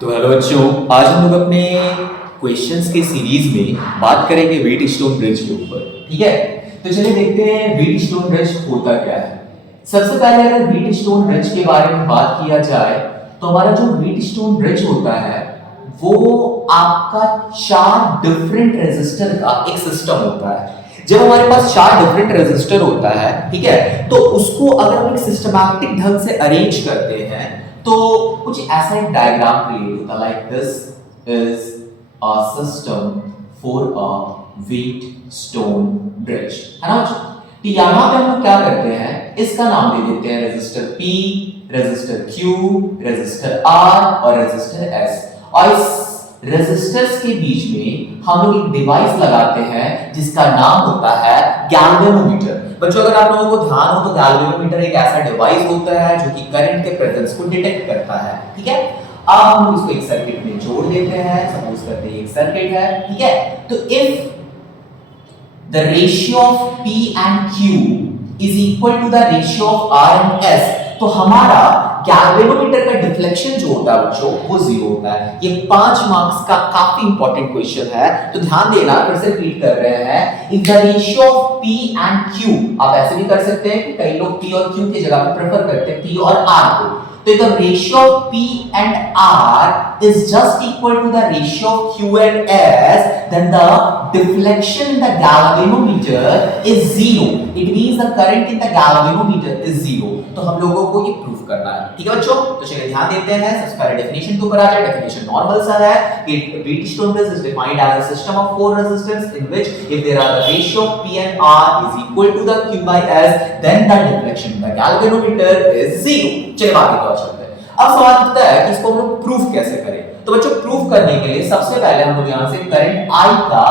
तो हेलो बच्चों, आज हम लोग अपने क्वेश्चंस के सीरीज में बात करेंगे व्हीटस्टोन ब्रिज के ऊपर। ठीक है, तो चलिए देखते हैं व्हीटस्टोन ब्रिज होता क्या है। सबसे पहले अगर व्हीटस्टोन ब्रिज के बारे में बात किया जाए तो हमारा जो व्हीटस्टोन ब्रिज होता है वो आपका 4 डिफरेंट रेजिस्टर का एक सिस्टम होता है। जब हमारे पास 4 डिफरेंट रेजिस्टर होता है, ठीक है, तो उसको अगर हम एक सिस्टमैटिक ढंग से अरेंज करते हैं तो कुछ ऐसा एक डायग्राम क्रिएट होता है। Like this is a system for a Wheatstone bridge, है ना। तो यहां पे हम लोग क्या करते हैं, इसका नाम दे देते हैं register P, register Q, register R और रेजिस्टर S। और इस रेजिस्टर्स के बीच में हम लोग एक डिवाइस लगाते हैं जिसका नाम होता है गैल्वेनोमीटर। बच्चों अगर आप लोगों को ध्यान हो तो गैल्वेनोमीटर एक ऐसा डिवाइस होता है जो कि करंट के प्रेजेंस को डिटेक्ट करता है। ठीक है, अब हम इसको एक सर्किट में जोड़ देते हैं। सपोज करते हैं एक सर्किट है, ठीक है, तो if the ratio of P and Q is equal to the ratio of R and S, तो हमारा गैल्वेनोमीटर का डिफ्लेक्शन जो होता है बच्चों वो 0 होता है। ये 5 मार्क्स का काफी इंपॉर्टेंट क्वेश्चन है, तो ध्यान देना। फिर से रिपीट कर रहे हैं, if the ratio of P and Q, आप ऐसे भी कर सकते हैं कि कई लोग P और Q की जगह पे प्रेफर करते हैं P और R को। तो the ratio of P and R is just equal to the ratio of Q and S, then the deflection in the galvanometer is 0. It means the current in the galvanometer is 0. तो हम लोगों को ये proof करना है। ठीक है बच्चों, तो चलिए ध्यान देते हैं। सबसे पहले डेफिनेशन के ऊपर आ जाए। डेफिनेशन नॉर्मल सा है कि Wheatstone bridge is defined as a system of 4 resistors in which if there are the ratio of P and R is equal to the Q by S, then the deflection in the galvanometer is 0. चलिए आगे बढ़ते हैं। अब सवाल उठता है कि इसको हम लोग प्रूफ कैसे करें। तो बच्चों प्रूफ करने के लिए सबसे पहले हम लोग यहाँ से करंट I का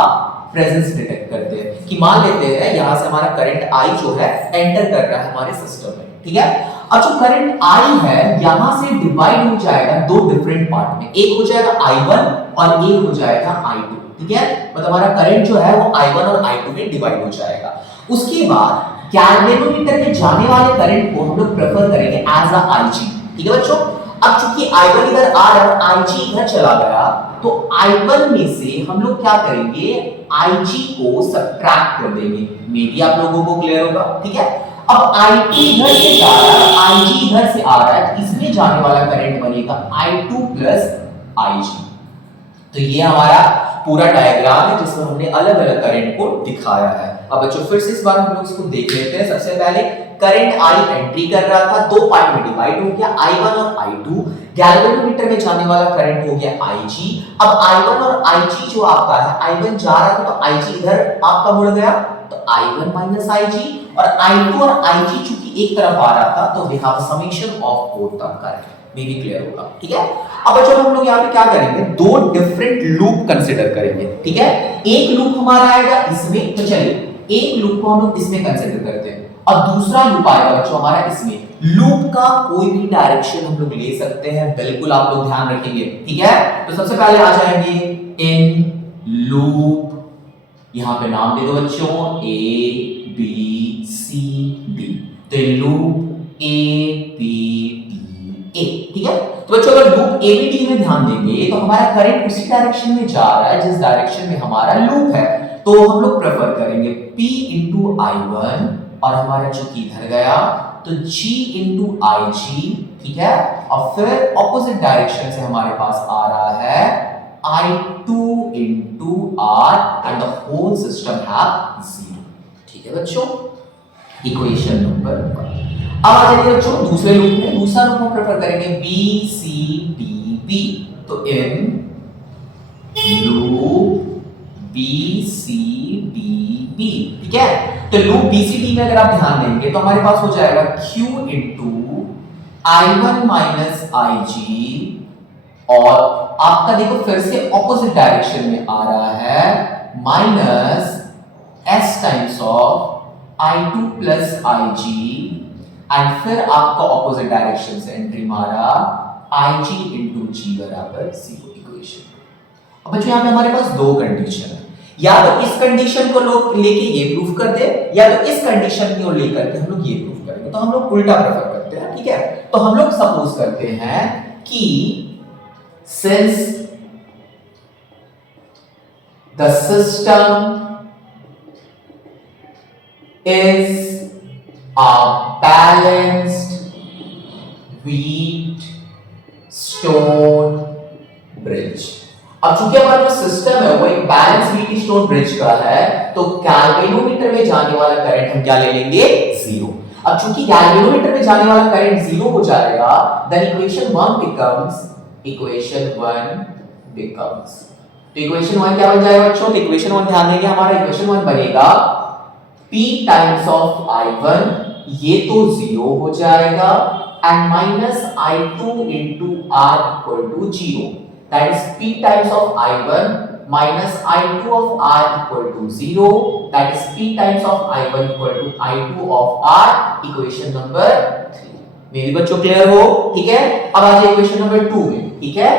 प्रेजेंस डिटेक्ट करते हैं कि मान लेते हैं यहाँ से हमारा करंट I जो है एंटर कर रहा है हमारे सिस्टम में। ठीक है, अब जो करंट I है यहाँ से डिवाइड हो जाएगा 2 डिफरेंट पार्ट में। एक हो जाएगा I1 और एक हो जाएगा I2। ठीक है, मतलब हमारा करंट जो है वो I1 और I2 में डिवाइड हो जाएगा। उसके बाद गैल्वेनोमीटर में जाने वाले करंट को हम लोग प्रेफर करेंगे एज अ IG। ठीक है बच्चों, अब चूंकि I1 इधर आ रहा है और IG इधर चला गया, तो I1 में से हम लोग क्या करेंगे, IG को सब्ट्रैक्ट कर देंगे। मे बी आप लोगों को क्लियर होगा। ठीक है, अब I2 इधर से जा रहा है, IG इधर से आ रहा है, तो इसमें जाने वाला करंट बनेगा I2 प्लस IG। तो ये हमारा पूरा डायग्राम है जिसमें हमने अलग अलग करंट को दिखाया है। अब बच्चों फिर से इस बार हम लोग इसको देख लेते हैं। सबसे पहले करंट I एंट्री कर रहा था, 2 पार्ट में डिवाइड हो गया, I1 और I2। गैल्वेनोमीटर में जाने वाला करंट हो गया IG। अब I1 और IG जो आपका है, I1 जा रहा था तो IG इधर आपका मुड़ गया, तो I1 माइनस IG, और I2 और IG चूंकि एक तरफ आ रहा था तो we have a summation of both the current. मे भी क्लियर होगा। ठीक है, अब बच्चों हम लोग यहाँ पे क्या करेंगे, 2 डिफरेंट लूप कंसीडर करेंगे। ठीक है, एक लूप हमारा आएगा इसमें, तो चलिए एक लूप को हम लोग इसमें कंसीडर करते हैं और दूसरा लूप आएगा बच्चों हमारा इसमें। लूप का कोई भी डायरेक्शन हम लोग ले सकते हैं, बिल्कुल आप लोग ध्यान रखेंगे। ठीक है, तो सबसे पहले आ जाएंगे इन लूप, यहां पे नाम दे दो बच्चों A B C D। तो loop A B D A। ठीक है, तो बच्चों अगर लूप A B D में ध्यान देंगे तो हमारा करंट उसी डायरेक्शन में जा रहा है जिस डायरेक्शन में हमारा लूप है, तो हम लोग प्रेफर करेंगे P into I1 और हमारा जो कि इधर गया तो G into IG। ठीक है, और फिर ऑपोजिट डायरेक्शन से हमारे पास आ रहा है I2 into R and the whole system have 0। ठीक है बच्चों, इक्वेशन नंबर 1। अब आ जाइए बच्चों दूसरे लूप में। दूसरा लूप हम प्रेफर करेंगे B C D B। तो in loop B C D B। ठीक है, तो लूप B C D में अगर आप ध्यान देंगे तो हमारे पास हो जाएगा Q into I1 minus IG, और आपका देखो फिर से ऑपोजिट डायरेक्शन में आ रहा है minus S times of I2 plus IG, and फिर आपका ऑपोजिट डायरेक्शन से एंट्री मारा IG into G बराबर 0 इक्वेशन। अब बच्चों यहाँ पे हमारे पास 2 कंडीशन है, या तो इस कंडीशन को लोग लेके ये प्रूफ कर दे, या तो इस कंडीशन को लेकर के हम लोग ये प्रूफ करेंगे। तो हम लोग उल्टा प्रेफर करते हैं। ठीक है, तो हम लोग सपोज करते हैं कि since the system is a balanced wheat-stone bridge। अब चूंकि हमारा जो सिस्टम है वो एक बैलेंस व्हीट-स्टोन ब्रिज का है, तो गैल्वेनोमीटर में जाने वाला करंट हम क्या ले लेंगे? जीरो। अब चूंकि गैल्वेनोमीटर में जाने वाला करंट जीरो हो जाएगा, देन इक्वेशन 1 becomes तो इक्वेशन 1 क्या बन जाएगा बच्चों? तो इक्वेशन 1 ध्यान देंगे, हमारा इक्वेशन 1 बनेगा P टाइम्स ऑफ I1, ये तो जीरो हो जाएगा, and minus I2 into R equal to 0, that is P times of I1 minus I2 of R equal to 0, that is P times of I1 equal to I2 of R, equation number 3। मेरे बच्चों clear हो? ठीक है, अब आ जाए equation number 2 में। ठीक है,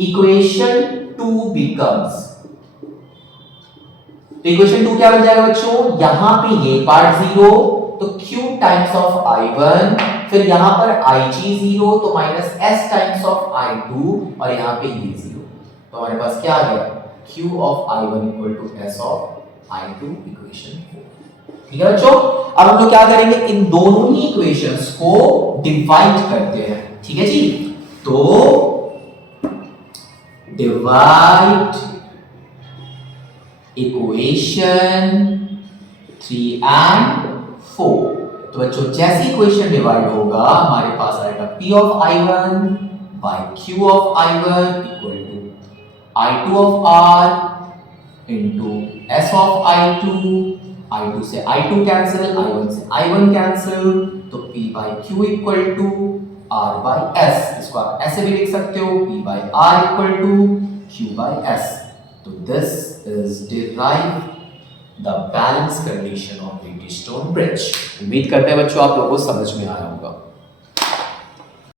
इक्वेशन 2 becomes, तो इक्वेशन 2 क्या बन जाएगा बच्चों? यहां पे ये पार्ट जीरो, तो Q टाइम्स ऑफ I1, फिर यहां पर Ig जीरो, तो minus S times of I2, और यहां पे ये जीरो, तो हमारे पास क्या आ गया? Q of I1 equal to S of I2, equation 4। ठीक है बच्चों, अब हम लोग क्या करेंगे? इन दोनों ही इक्वेशंस को डिवाइड करते हैं। ठीक है जी, तो डिवाइड इक्वेशन 3 and 4। तो बच्चों जैसे इक्वेशन डिवाइड होगा, हमारे पास आएगा P of I1 by Q of I1 equal to I2 of R into S of I2, I2 से I2 कैंसिल, I1 से I1 कैंसिल, तो P by Q equal to R by S, इसको आप ऐसे भी लिख सकते हो, P by R equal to Q by S। तो this is derived the balance condition of Wheatstone bridge। उम्मीद करते हैं बच्चों आप लोगों को समझ में आया होगा।